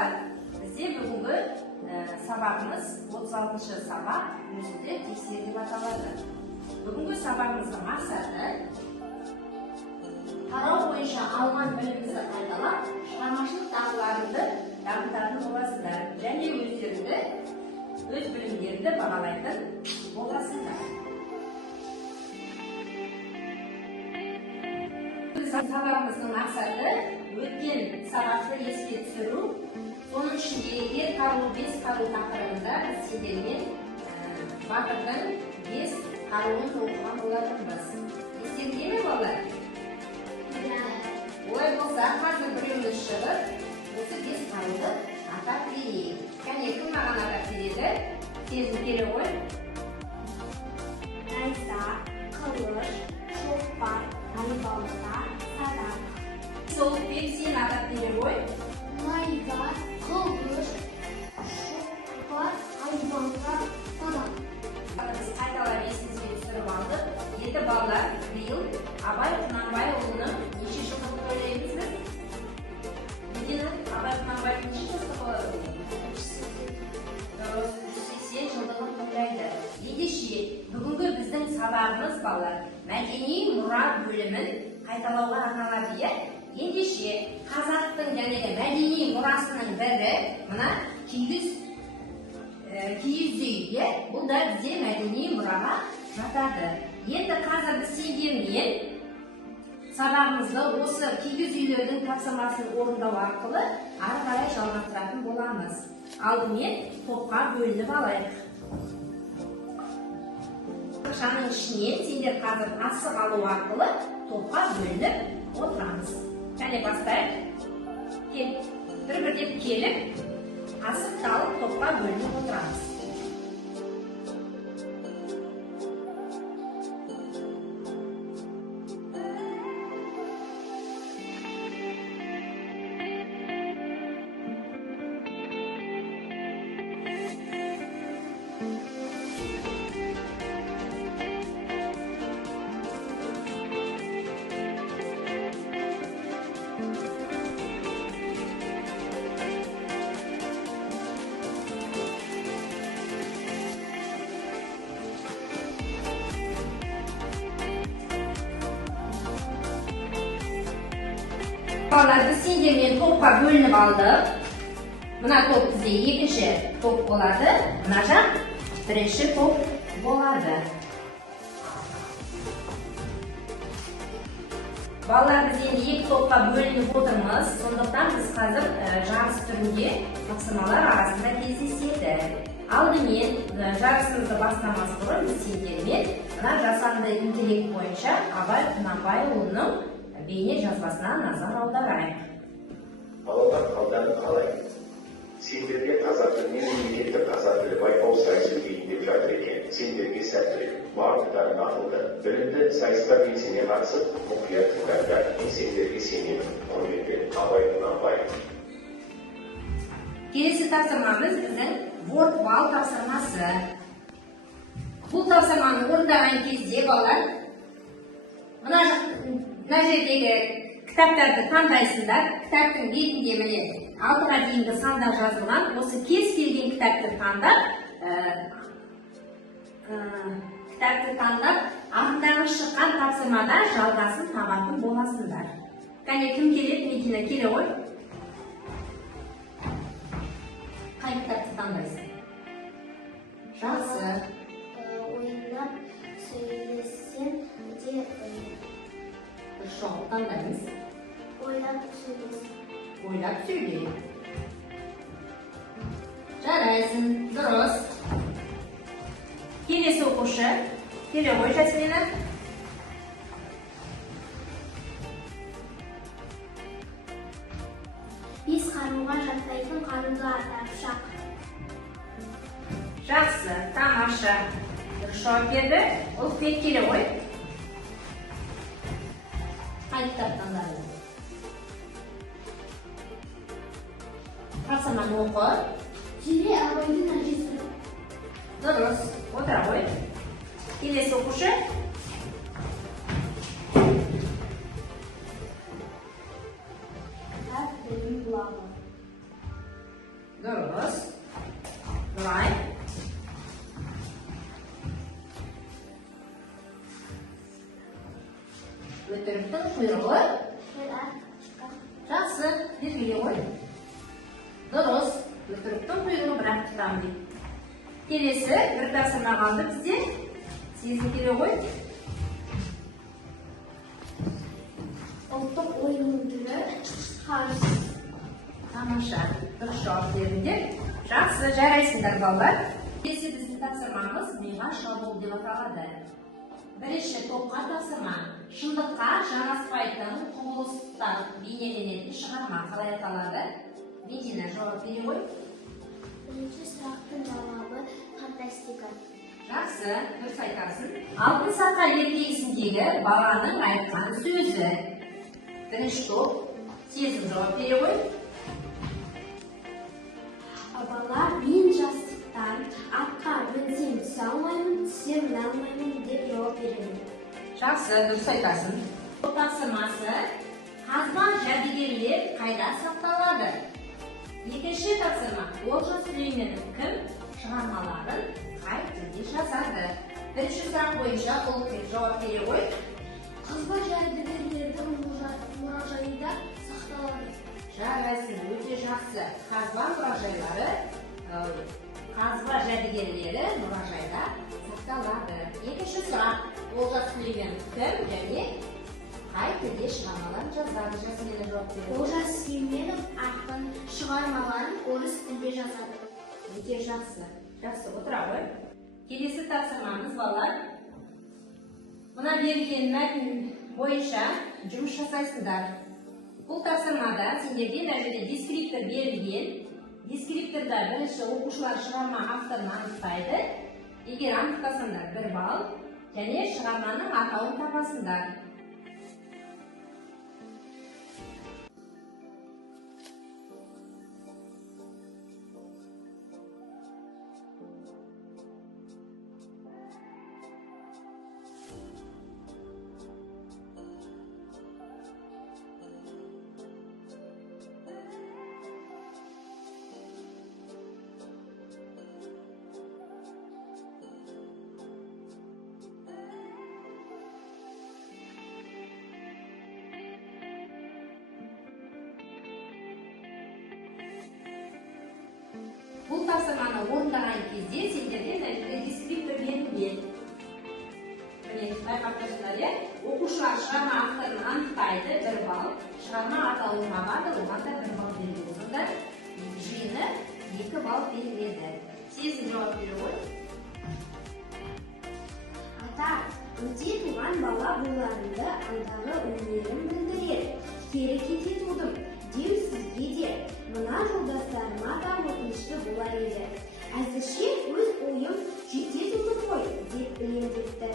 балалар, бізде бүгінгі сабағымыз 36-шы сабақ өзінде тексер деп аталады. Бүгінгі сабағымыздың мақсаты тарау бойынша алған біліміңізді қайталап, шығармашылық дағдыларыңды дамытатын боласыздар және өздеріңді, өз білімдеріңді бағалайтын боласыздар. Сабағымыздың мақсаты өткен сабақты еске түсіру. Соның ішінде ер қару, бес қару тақырыбында біз сендермен батырдың 5 қаруын оқыған болатынбыз. Естеріңде ме балалар? Олай болса, қазір біреуіміз шығып, осы 5 қаруды атап берейік. Кәне, кім маған атап береді? Сезім келе ғой. Найза, қылыш, шоқпар, айбалта, садақ. Сол бек сен атап бере ғой. Найза, қылыш, шоқпар, айбалта, садақ. Біз қайталап есімізге түсіріп алдық. Енді балалар, биыл Абай Құнанбайұлының неше жылдық тойлаймыз біз? Медина, Абай Құнанбайұлы неше жасқа болады? 180 жылдығын тойлайды. Ендеше, бүгінгі біздің сабағымыз балалар мәдени мұра бөлімін қайталауға арналады, иә? Ендеше, қазақтың және мәдени мұрасының бірі мына киіз үй, бұл да бізде мәдени мұраға жатады. Енді қазір біз сендермен сабағымызды осы киіз үйлердің тапсырмасын орындау арқылы ары қарай жалғастыратын боламыз. Алдымен топқа бөлініп алайық. Ақшаның ішінен сендер қазір асық алу арқылы топқа бөлініп отырамыз. Және бастайық. Бір-бірдеп келіп, асықты алып топқа бөлініп отырамыз. Балалар, біз сендермен топқа бөлініп алдық. Мына топ бізде екінші топ болады, мына жақ бірінші топ болады. Балалар, біз енді екі топқа бөлініп отырмыз, сондықтан біз қазір жарыс түрінде тапсырмалар арасында кездеседі. Алдымен жарысымызды бастамас бұрын біз сендермен мына жасанды интеллект бойынша Абай Құнанбайұлының бейне жазбасына назар аударайық. Балалар қалдан қалай? Сендерге қазақ тілінен мемлекеттік қазақ тілі байқау сайысы өтейін деп жатыр екен. Сендерге сәттілік, барлықтарың ақылды, білімді сайыстар белсене қатысып, мұқият тыңдардар. Мен сендерге сенемін. Құрметпен Абай Құнанбаев. Келесі тапсырмамыз біздің вортбал тапсырмасы. Бұл тапсырманы орындаған кезде балалар мына жердегі кітаптарды таңдайсыңдар. Кітаптың бетінде міне 6-ға дейінгі сандар жазылған. Осы кез келген кітапты таңдап, артындағы шыққан тапсырмада жалғасын табатын боласыңдар. Кәне, кім келеді? Медина, келе ғой. Қай кітапты таңдайсың? Жақсы. Ойнап сөйлесем де Шоу таңдаймыз. ойлап сөйлесем. Ойлап сөйле. Жарайсың, дұрыс. Келесі оқушы. Келе ғой, Жасмина. Бес қаруға жатпайтын қаруды ата пышақ. Жақсы, тамаша. Дұрыс жауап берді. Ұлықбек, келе ғой. Қай кітап таңдадың? Тапсырманы оқы. Зере Абайдың әжесі. Дұрыс, отыра ғой. Келесі оқушы. Кітап білім бұлағы. құйрығы. Быра. Жақсы, белгілей қой. Дұрыс, өтіріктің құйрығы бірақ тұтам дейді. Келесі бір тапсырма қалды бізде. Сезім келе ғой. Ұлттық ойынның түрі қарыс. Тамаша, дұрыс жауап бердіңдер. Жақсы, жарайсыңдар балалар. Келесі біздің тапсырмамыз миға шабуыл деп аталады. Бірінші топқа тапсырма. Шындыққа жанаспайтын құбылыстар бейнеленетін шығарма қалай аталады? Медина жауап бере ғой. Бірінші сұрақтың жауабы фантастика. Жақсы, дұрыс айтасың. Алтын сақа ертегісіндегі баланың айтқан сөзі. Бірінші топ, сезім жауап бере ғой. Бала мен жастықтан атқа мінсем түсе алмаймын, түсем міне алмаймын деп жауап беремін. Жақсы, дұрыс айтасың. Топ тапсырмасы қазба жәдігерлер қайда сақталады? Екінші тапсырма Олжас Сүлейменов кім шығармаларын қай тілде жазады? Бірінші сұрақ бойынша Ұлықбек жауап бере ғой. Қазба жәдігерлердің мұражайында сақталады. Жарайсың, өте жақсы. Қазба жәдігерлері мұражайда сақталады. Екінші сұрақ Олжас Сүлейменов кім және қай тілде шығармаларын жазады? Жасмина жауап бере ғой. Олжас Сүлейменов ақын шығармаларын орыс тілде жазады. Өте жақсы. Жақсы, отыра ғой. Келесі тапсырмамыз балалар. Мына берілген мәтін бойынша жұмыс жасайсыңдар. Бұл тапсырмада сендерге мына жерде дескриптор берілген. Дескрипторда бірінші оқушылар шығарма авторын анықтайды. Егер анықтасаңдар 1 балл, және шығарманың атауын табасыңдар. Бұл тапсырманы орындаған кезде сендерге дескриптор берілген. Міне, байқап тұрсыңдар, иә? Оқушылар шығарма авторын анықтайды, 1 балл. Шығарма атауын табады, оған да 1 балл беріледі. Сонда жиыны 2 балл беріледі. Сезім жауап бере ғой. Ата, өте туған бала боларымды алдағы өнерім білдірер. Кері кете тудым, деу сізге де, мына жолдастарыма да өкінішті болар еді. Әзірше өз ойым жетеді ғой, деп білемдепті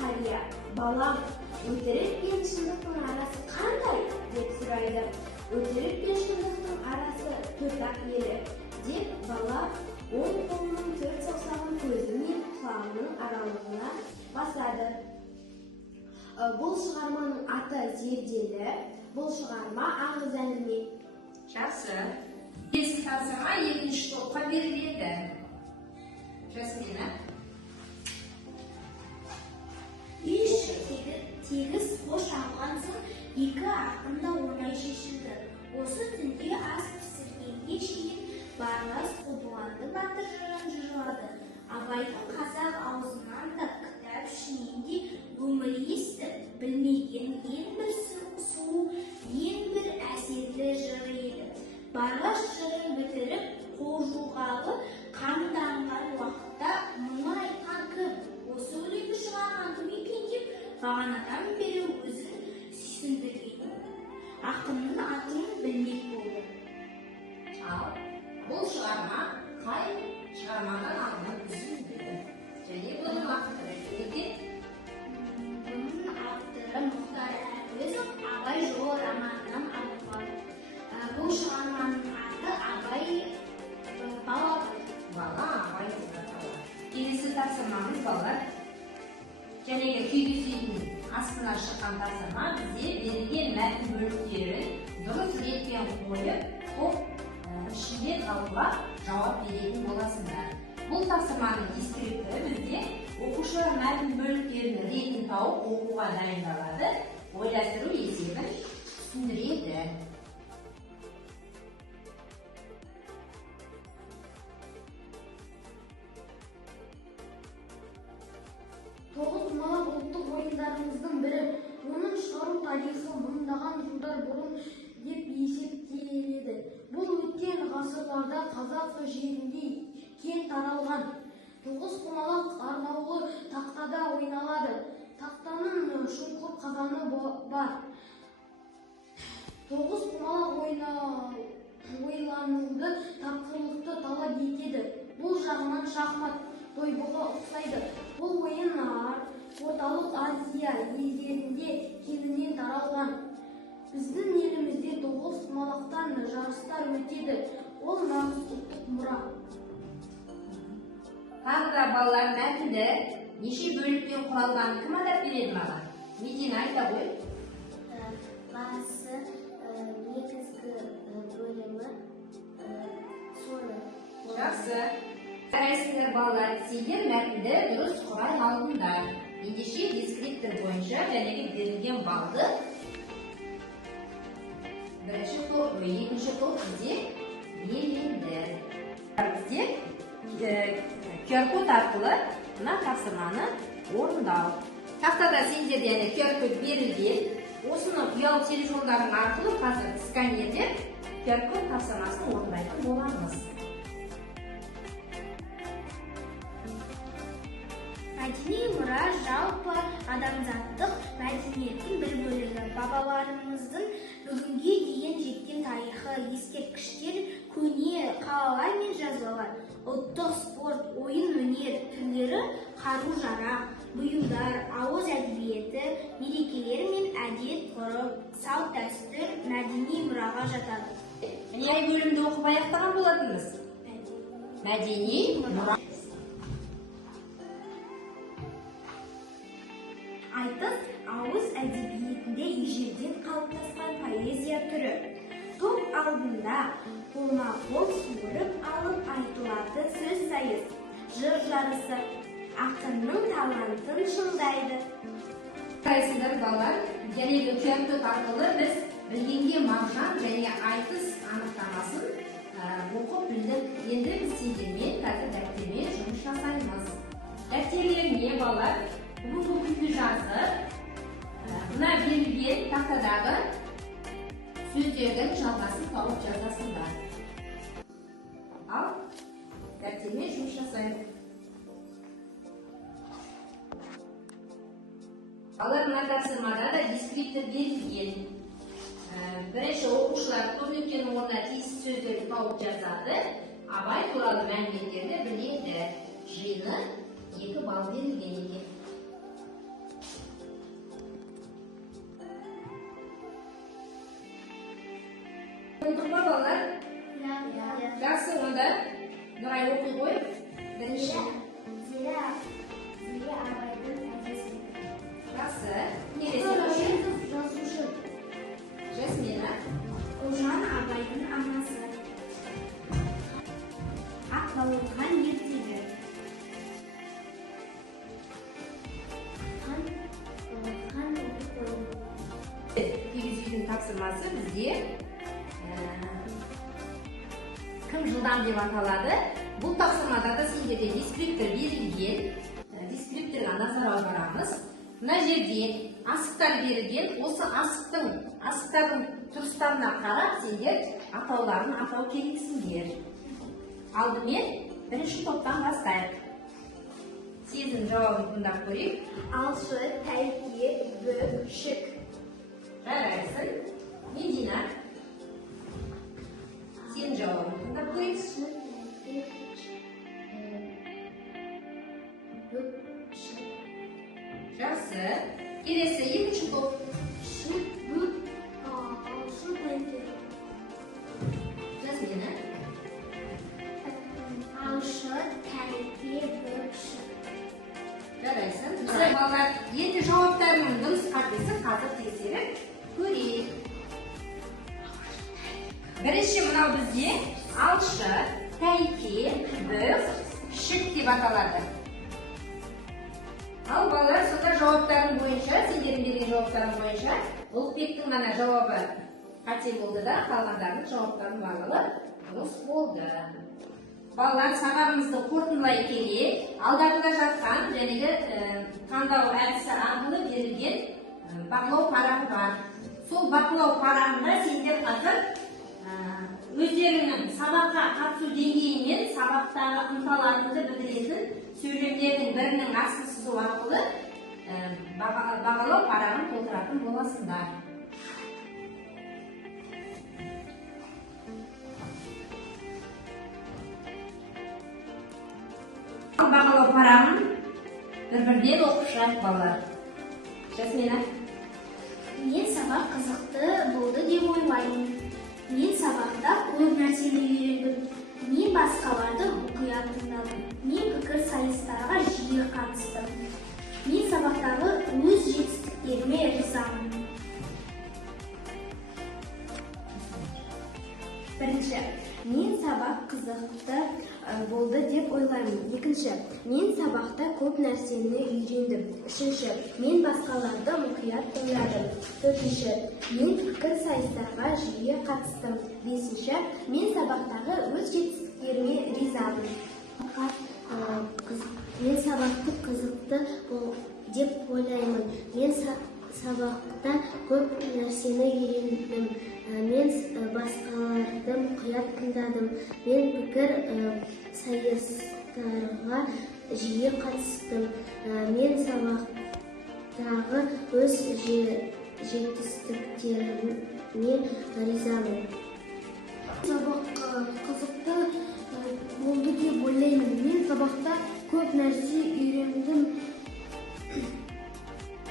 қария. Балам, өтірік пен шындықтың арасы қандай? деп сұрайды. Өтірік пен шындықтың арасы 4-ақ елі, деп бала оң қолының 4 саусағын көзі мен құлағының аралығына басады. Бұл шығарманың аты зерделі. Бұл шығарма аңыз әңгіме. Жақсы. Келесі тапсырма екінші топқа беріледі. Жасмина. Үй іші тегіс қош алған соң, 2 ақын да оңай шешілді. Осы түнде ас пісіргенге шейін Барлас Қобыланды батыр жырын жырлады. Абайдың қазақ аузынан да кітап ішінен де өмір естіп, білмеген ең бір сұлу, ең бір әсерлі жыры еді. Барлас жырын бітіріп, қол жуғалы қамданған уақытта мұны айтқан кім? Осы өлеңді шығарған кім екен деп бағанадан бері өзін сүйсіндірген ақынның атын білмек болды. Ал бұл шығарма қай шығармадан алынып үзілді? Және бұның авторы екен? Бұның авторы Мұхтар Әуезов Абай жолы романынан алынған. Бұл шығарманың аты Абай бала. Бала Абай деп аталады. Келесі тапсырмамыз балалар. Жәнегі кездесудің астына шыққан тапсырма бізде берілген мәтін бөліктерін дұрыс ретпен қойып, топ ішінде талқылап жауап беретін боласыңдар. Бұл тапсырманың дескрипторы бізде оқушылар мәтін бөліктерінің ретін тауып оқуға дайындалады. ойластыру есебін түсіндіреді. Тоғызқұмалақ ұлттық ойындарымыздың бірі. Оның шығару тарихы мыңдаған жылдар бұрын деп есептеледі. Бұл өткен ғасырларда қазақ жерінде кең таралған. Тоғызқұмалақ арнаулы тақтада ойналады. Тақтаның шұңқыр қазаны бар. Тоғызқұмалақ ойлануды тапқырлықты талап етеді. Бұл жағынан шахмат дойбыға ұқсайды. Бұл ойын орталық Азия елдерінде кеңінен таралған. Біздің елімізде тоғызқұмалақтан жарыстар өтеді. Ол нағыз ұлттық мұра. Тағы да балалар, мәтінді неше бөліктен құралғанын кім атап береді маған? Медина, айта ғой. Басы, негізгі бөлімі, соны. Жақсы. Қарайсыңдар балалар, сендер мәтінді дұрыс құрай алдыңдар. Ендеше дескриптор бойынша жәнегі берілген балды бірінші топ, екінші топ бізде белгіленді. Бізде QR-код арқылы мына тапсырманы орындау. Тақтада сендерде QR-код берілген. Осыны ұялы телефондарың арқылы қазір сканерлеп QR-код тапсырмасын орындайтын боламыз. Мәдени мұра жалпы адамзаттық мәдениеттің бір бөлігі. Бабаларымыздың бүгінге дейін жеткен тарихы, ескерткіштер, көне қалалар мен жазбалар, ұлттық спорт, ойын өнер түрлері, қару-жарақ, бұйымдар, ауыз әдебиеті, мерекелер мен әдет-ғұрып, салт-дәстүр мәдени мұраға жатады. Қай бөлімді оқып аяқтаған болатынбыз? Мәдени мұра. Айтыс ауыз әдебиетінде ежелден қалыптасқан поэзия түрі. Топ алдында қолма-қол суырып алып айтылатын сөз сайыс, жыр жарысы, ақынның талантын шыңдайды. Қарайсыңдар балалар, жәнегі QR-код арқылы біз білгенге мағжан және айтыс анықтамасын оқып білдік. Енді біз сендермен қазір дәптермен жұмыс жасаймыз. Дәптерлеріне балалар бүгінгі күнді жазып, мына берілген тақтадағы сөздердің жалғасын тауып жазасыңдар. Ал дәптермен жұмыс жасаймыз. Балалар, мына тапсырмада да дескриптор берілген. Бірінші оқушылар көп өткен орнына тиісті сөздерді тауып жазады. Абай туралы мәліметтерді біледі. Жиыны 2 балл берілген екен. Қойдық па балалар? Жақсы, онда Нұрай оқи қой. Бірінші. Зере Абайдың әкесі. Жақсы. Келесі Жазушы. Жасмина. Ұлжан Абайдың анасы. Ақбауырхан ертегі. Хан Кигіз үйдің тапсырмасы бізде кім жылдам деп аталады. Бұл тапсырмада да сендерде дескриптор берілген. Дескрипторға назар аударамыз. Мына жерде асықтар берілген. Осы асықтардың тұрыстарына қарап сендер атауларын атау керексіңдер. Алдымен бірінші топтан бастайық. Сезім жауабын тыңдап көрейік. Алшы, тәйке, бүк, шік. Жарайсың. Медина. Сен жауабын тыңдап көрейік. Жақсы. Келесі екінші топ. Шік, бүк, алшы, тәйке. Жасмина. Алшы, тәйке, бүк, шік. Жарайсың. Балалар, енді жауаптарының дұрыс қатесі қазір тексеріп көрейік. Бірінші мынау бізде алшы, тәйке, бүк, шік деп аталады. Ал балалар, сонда жауаптарың бойынша, сендердің берген жауаптарың бойынша, Ұлықбектің ғана жауабы қате болды да, қалғандардың жауаптарының барлығы дұрыс болды. Балалар, сабағымызды қорытындылай келе, алдарында жатқан жәнегі таңдау әдісі арқылы берілген бақылау парағы бар. Сол бақылау парағында сендер қазір өздерінің сабаққа қатысу деңгейі мен сабақтағы ынталарыңды білдіретін сөйлемдердің бірінің астын сызу арқылы бағалау парағын толтыратын боласыңдар. Бағалау парағын бір-бірден оқып шығайық балалар. Жасмина. Мен сабақ қызықты болды деп ойлаймын. Мен сабақта көп нәрсені үйрендім. Мен басқаларды мұқият тыңдадым. Мен пікір сайыстарға жиі қатыстым. Мен сабақтағы өз жетістіктеріме ризамын. Бірінші, мен сабақ қызықты болды деп ойлаймын. Екінші, мен сабақта көп нәрсені үйрендім. Үшінші, мен басқаларды мұқият тыңдадым. Төртінші, мен пікір сайыстарға жиі қатыстым. Бесінші, мен сабақтағы өз жетістіктеріме ризамын. Мен сабақты қызықты деп ойлаймын. Мен сабақта көп нәрсені үйрендім. Мен басқаларды мұқият тыңдадым. Мен пікір сайыстарға жиі қатыстым. Мен сабақтағы өз жетістіктеріме ризамын. Сабақ қызықты болды деп ойлаймын. Мен сабақта көп нәрсе үйрендім.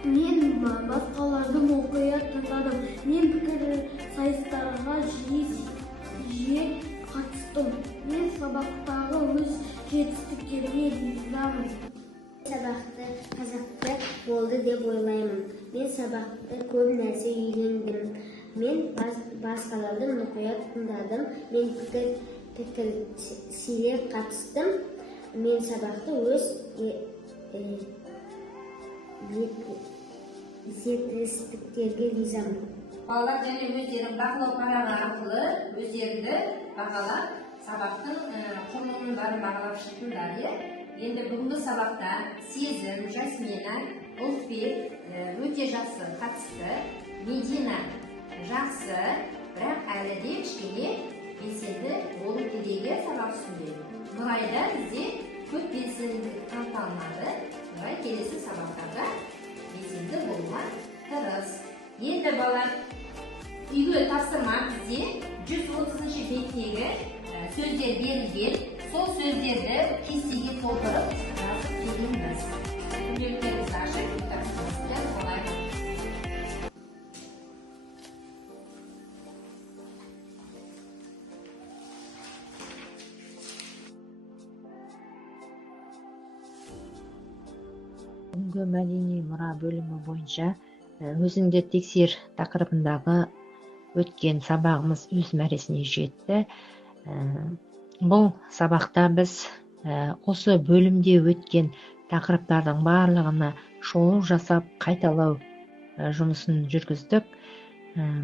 Мен басқаларды мұқият тыңдадым. Мен пікір сайыстарға жиі қатыстым. Мен сабақтағы өз жетістіктеріме ризамын. Сабақты қызықты болды деп ойлаймын. Мен сабақта көп нәрсе үйрендім. Мен басқаларды мұқият тыңдадым. Мен пікір сирек қатыстым. Мен сабақты өз жетістіктерге ризамын. Балалар және өздерін бақылау парағы арқылы өздеріңді бағалап, сабақтың құрылымын барын бағалап шықтыңдар. Енді бүгінгі сабақта Сезім, Жасмина, Ұлықбек өте жақсы қатысты. Медина жақсы, бірақ әлі де кішкене белсенді болу керек сабақ үстінде. Нұрайда бізде көп белсенділік танытылмады. Нұрай келесі сабақтарда белсенді болуға тырыс. Енді балалар, үйге тапсырма бізде 130-ші беттегі сөздер берілген. Сол сөздерді кестеге толтырып жазып келеміз. Күнделіктеріңізді ашып, тапсырмасында болайық. Бүгінгі мәдени мұра бөлімі бойынша өзіңді тексер тақырыбындағы өткен сабағымыз өз мәресіне жетті. Бұл сабақта біз осы бөлімде өткен тақырыптардың барлығына шолу жасап қайталау жұмысын жүргіздік.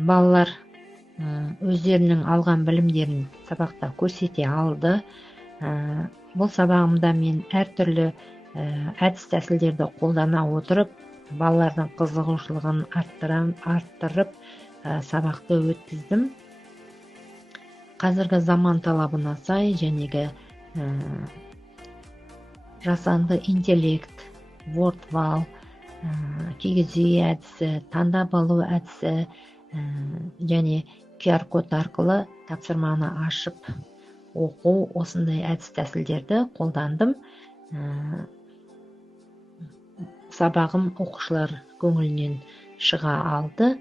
Балалар өздерінің алған білімдерін сабақта көрсете алды. Бұл сабағымда мен әртүрлі әдіс тәсілдерді қолдана отырып, балалардың қызығушылығын арттырып сабақты өткіздім. Қазіргі заман талабына сай жәнегі жасанды интеллект, вордвал, кигізу әдісі, таңдап алу әдісі және QR код арқылы тапсырманы ашып оқу, осындай әдіс тәсілдерді қолдандым. Сабағым оқушылар көңілінен шыға алды.